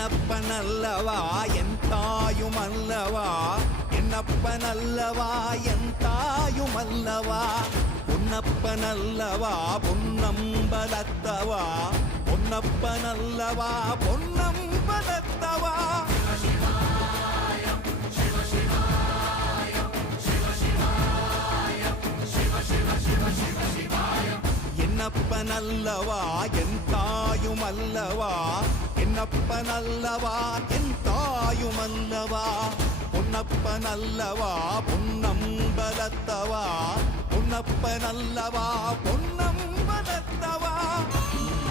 என்னப்பனல்லவா என் தாயுமல்லவா, என்னப்பனல்லவா என் தாயுமல்லவா, பொன்னப்பனல்லவா பொன்னம்பலத்தவா, பொன்னப்பனல்லவா பொன்னம்பலத்தவா. என்னப்பனல்லவா என் தாயுமல்லவா, என்னப்பனல்லவா என் தாயுமல்லவா, பொன்னப்பனல்லவா பொன்னம்பலத்தவா, பொன்னப்பனல்லவா பொன்னம்பலத்தவா.